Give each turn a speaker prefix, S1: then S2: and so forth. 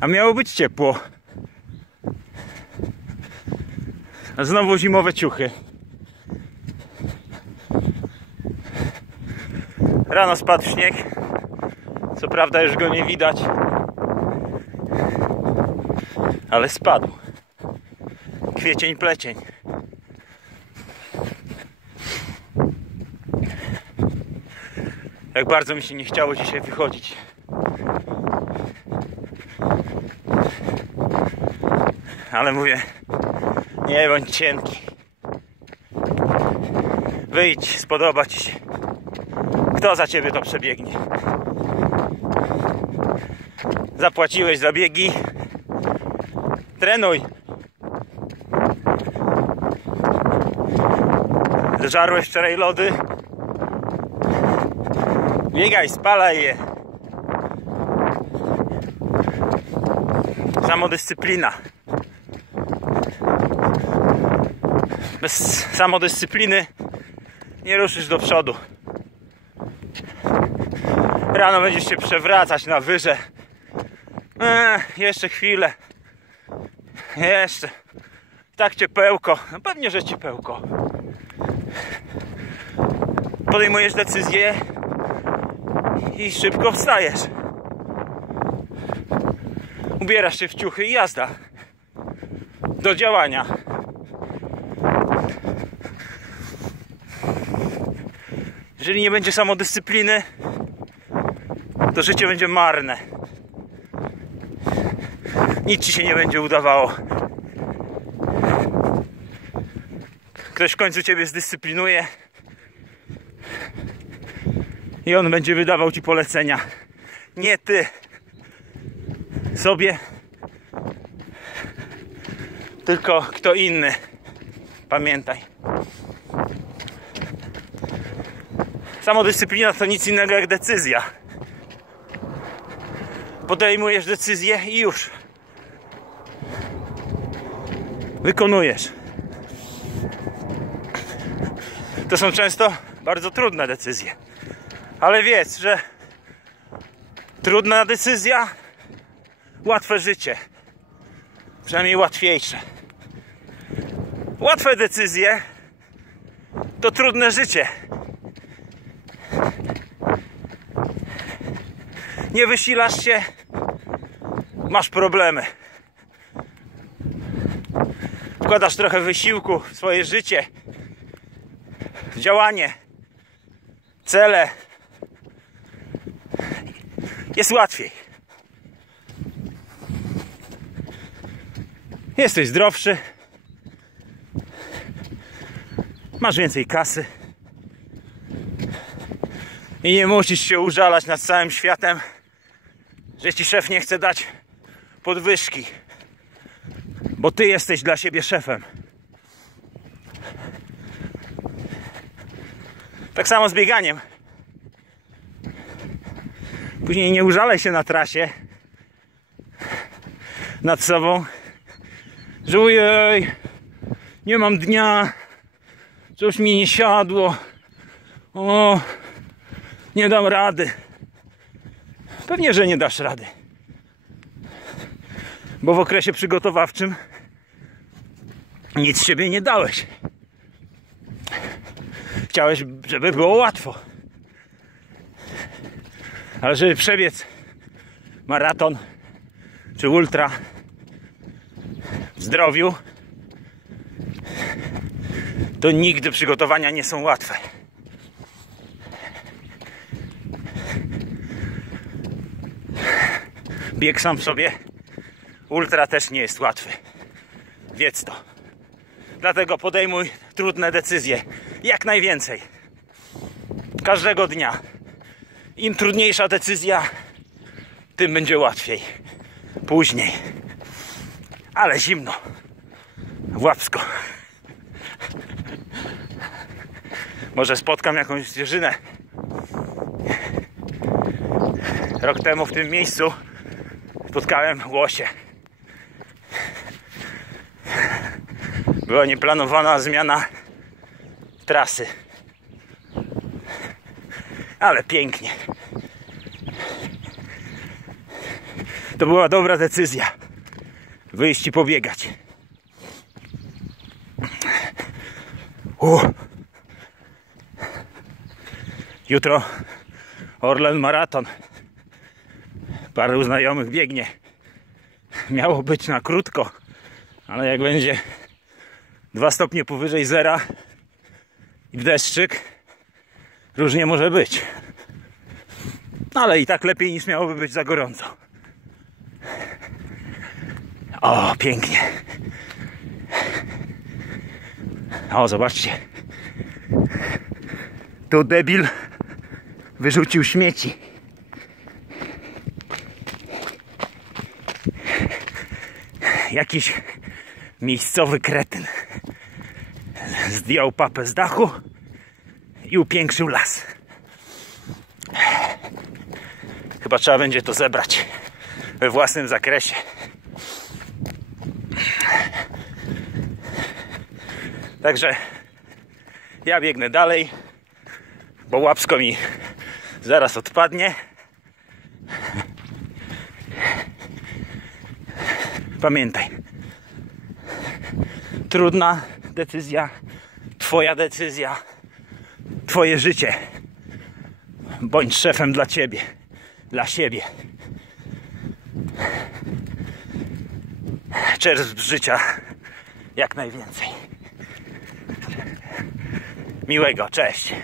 S1: A miało być ciepło. A znowu zimowe ciuchy. Rano spadł śnieg. Co prawda już go nie widać. Ale spadł. Kwiecień, plecień. Jak bardzo mi się nie chciało dzisiaj wychodzić. Ale mówię, nie bądź cienki. Wyjdź, spodoba ci się. Kto za ciebie to przebiegnie? Zapłaciłeś za biegi. Trenuj. Żarłeś wczoraj lody. Biegaj, spalaj je. Samodyscyplina. Bez samodyscypliny nie ruszysz do przodu. Rano będziesz się przewracać na wyże. Eee, jeszcze chwilę. Jeszcze. Tak ciepełko. No pewnie, że ciepełko. Podejmujesz decyzję i szybko wstajesz. Ubierasz się w ciuchy i jazda. Do działania. Jeżeli nie będzie samodyscypliny, to życie będzie marne. Nic ci się nie będzie udawało. Ktoś w końcu ciebie zdyscyplinuje i on będzie wydawał ci polecenia. Nie ty. Sobie. Tylko kto inny. Pamiętaj. Samodyscyplina to nic innego jak decyzja. Podejmujesz decyzję i już. Wykonujesz. To są często bardzo trudne decyzje. Ale wiedz, że trudna decyzja, łatwe życie. Przynajmniej łatwiejsze. Łatwe decyzje to trudne życie. Nie wysilasz się, masz problemy. Wkładasz trochę wysiłku w swoje życie, działanie, cele. Jest łatwiej. Jesteś zdrowszy. Masz więcej kasy. I nie musisz się użalać nad całym światem, że ci szef nie chce dać podwyżki. Bo ty jesteś dla siebie szefem. Tak samo z bieganiem. Później nie użalaj się na trasie nad sobą, że ojej, nie mam dnia, coś mi nie siadło, o, nie dam rady. Pewnie, że nie dasz rady. Bo w okresie przygotowawczym nic z siebie nie dałeś. Chciałeś, żeby było łatwo. Ale żeby przebiec maraton czy ultra w zdrowiu, to nigdy przygotowania nie są łatwe. Bieg sam w sobie ultra też nie jest łatwy. Wiedz to. Dlatego podejmuj trudne decyzje. Jak najwięcej. Każdego dnia. Im trudniejsza decyzja, tym będzie łatwiej. Później. Ale zimno. Łapsko. Może spotkam jakąś zwierzynę. Rok temu w tym miejscu spotkałem łosie. Była nieplanowana zmiana trasy. Ale pięknie. To była dobra decyzja. Wyjść i pobiegać. U. Jutro Orlen Maraton. Paru znajomych biegnie. Miało być na krótko, ale jak będzie dwa stopnie powyżej zera i deszczyk, różnie może być. Ale i tak lepiej niż miałoby być za gorąco. O, pięknie. O, zobaczcie. Tu debil wyrzucił śmieci. Jakiś miejscowy kretyn zdjął papę z dachu i upiększył las. Chyba trzeba będzie to zebrać we własnym zakresie. Także ja biegnę dalej, bo łapsko mi zaraz odpadnie. Pamiętaj, trudna decyzja, Twoja decyzja, Twoje życie. Bądź szefem dla Ciebie, dla siebie. Czerp z życia jak najwięcej. Miłego, cześć.